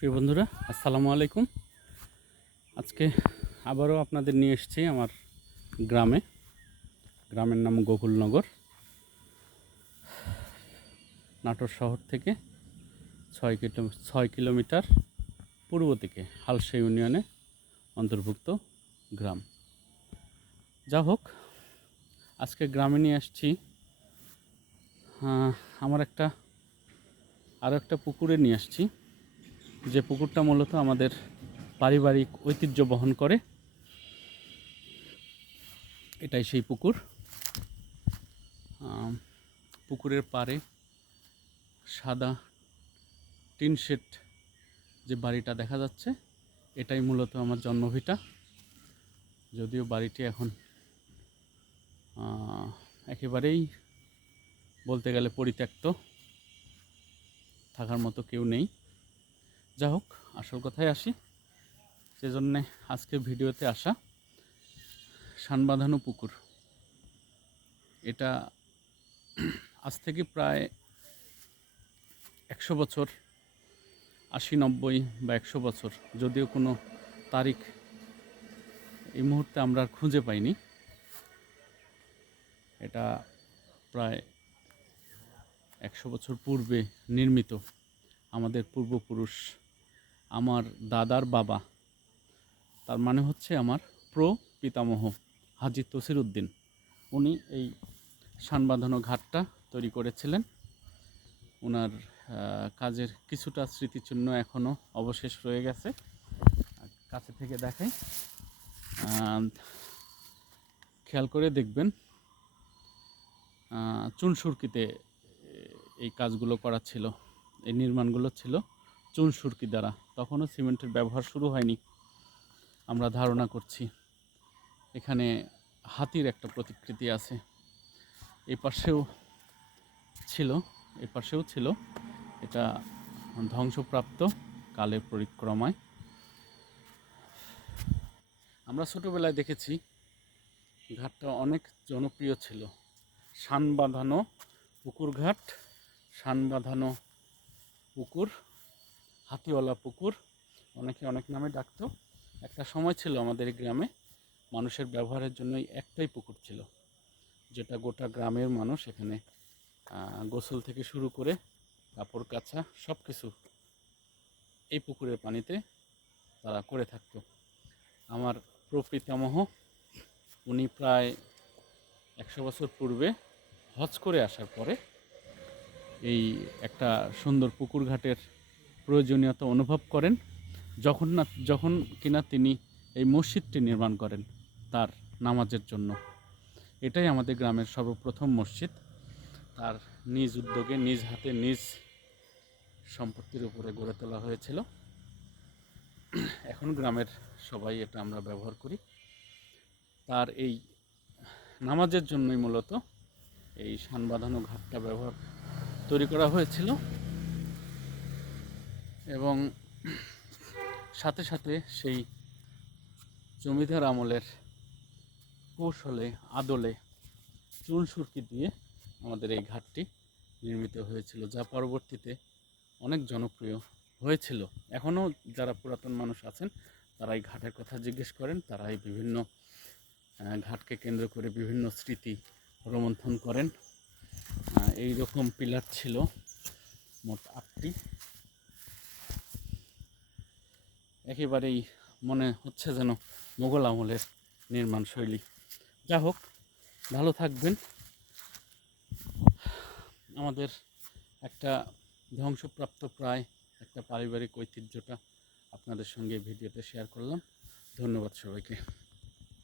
প্রিয় বন্ধুরা, আসসালামু আলাইকুম। আজকে আবারও আপনাদের নিয়ে এসেছি আমার গ্রামে। গ্রামের নাম গোকুলনগর। নাটোর শহর থেকে ছয় কিলো, ছয় কিলোমিটার পূর্ব থেকে হালসা ইউনিয়নে অন্তর্ভুক্ত গ্রাম। যা হোক, আজকে গ্রামে নিয়ে আসছি আমার একটা আরও একটা পুকুরে নিয়ে আসছি। যে পুকুরটা মূলত আমাদের পারিবারিক ঐতিহ্য বহন করে, এটাই সেই পুকুর। পুকুরের পাড়ে সাদা টিন শেড যে বাড়িটা দেখা যাচ্ছে, এটাই মূলত আমার জন্মভিটা। যদিও বাড়িটি এখন একেবারেই বলতে গেলে পরিত্যক্ত, থাকার মতো কেউ নেই। যা হোক আসল কথায় আসি। সেজন্যে আজকে ভিডিওতে আসা সানবাঁধানো পুকুর। এটা আজ থেকে প্রায় একশো বছর, আশি, নব্বই বা একশো বছর, যদিও কোনো তারিখ এই মুহূর্তে আমরা খুঁজে পাইনি। এটা প্রায় একশো বছর পূর্বে নির্মিত আমাদের পূর্বপুরুষ আমার দাদার বাবা। তার মানে হচ্ছে আমার প্র পিতামহ হাজি তসির উদ্দিন উনি এই সানবাঁধানো ঘাটটা তৈরি করেছিলেন। ওনার কাজের কিছুটা স্মৃতিচিহ্ন এখনও অবশেষ রয়ে গেছে। কাছে থেকে দেখাই খেয়াল করে দেখবেন চুনসুরকিতে এই কাজগুলো করা ছিল। এই নির্মাণগুলো ছিল চুন সুরকি দ্বারা। তখনও সিমেন্টের ব্যবহার শুরু হয়নি। আমরা ধারণা করছি এখানে হাতির একটা প্রতিকৃতি আছে। এই পাশেও ছিল এই পাশেও ছিল। এটা ধ্বংসপ্রাপ্ত কালের পরিক্রমায়। আমরা ছোটোবেলায় দেখেছি ঘাটটা অনেক জনপ্রিয় ছিল। শান বাঁধানো পুকুর ঘাট শান বাঁধানো পুকুর হাতিওয়ালা পুকুর, অনেকে অনেক নামে ডাকতো। একটা সময় ছিল আমাদের গ্রামে মানুষের ব্যবহারের জন্য একটাই পুকুর ছিল, যেটা গোটা গ্রামের মানুষ এখানে গোসল থেকে শুরু করে কাপড় কাচা সব কিছু এই পুকুরের পানিতে তারা করে থাকতো। আমার প্রপিতামহ, উনি প্রায় একশো বছর পূর্বে হজ করে আসার পরে এই একটা সুন্দর পুকুর ঘাটের প্রয়োজনীয়তা অনুভব করেন, যখন না, যখন কিনা তিনি এই মসজিদটি নির্মাণ করেন তার নামাজের জন্য। এটাই আমাদের গ্রামের সর্বপ্রথম মসজিদ। তার নিজ উদ্যোগে, নিজ হাতে, নিজ সম্পত্তির উপরে গড়ে তোলা হয়েছিল। এখন গ্রামের সবাই এটা আমরা ব্যবহার করি। তার এই নামাজের জন্যই মূলত এই সান বাঁধানো ঘাটটা ব্যবহার তৈরি করা হয়েছিল। এবং সাথে সাথে সেই জমিদার আমলের কৌশলে, আদলে চুন সুরকি দিয়ে আমাদের এই ঘাটটি নির্মিত হয়েছিল, যা পরবর্তীতে অনেক জনপ্রিয় হয়েছিল। এখনও যারা পুরাতন মানুষ আছেন, তারা এই ঘাটের কথা জিজ্ঞেস করেন, তারা এই বিভিন্ন ঘাটকে কেন্দ্র করে বিভিন্ন স্মৃতি রোমন্থন করেন। এই রকম পিলার ছিল মোট আটটি। একেবারেই মনে হচ্ছে যেন মোগল আমলের নির্মাণ শৈলী। যা হোক, ভালো থাকবেন। আমাদের একটা ধ্বংসপ্রাপ্ত প্রায় একটা পারিবারিক ঐতিহ্যটা আপনাদের সঙ্গে ভিডিওতে শেয়ার করলাম। ধন্যবাদ সবাইকে।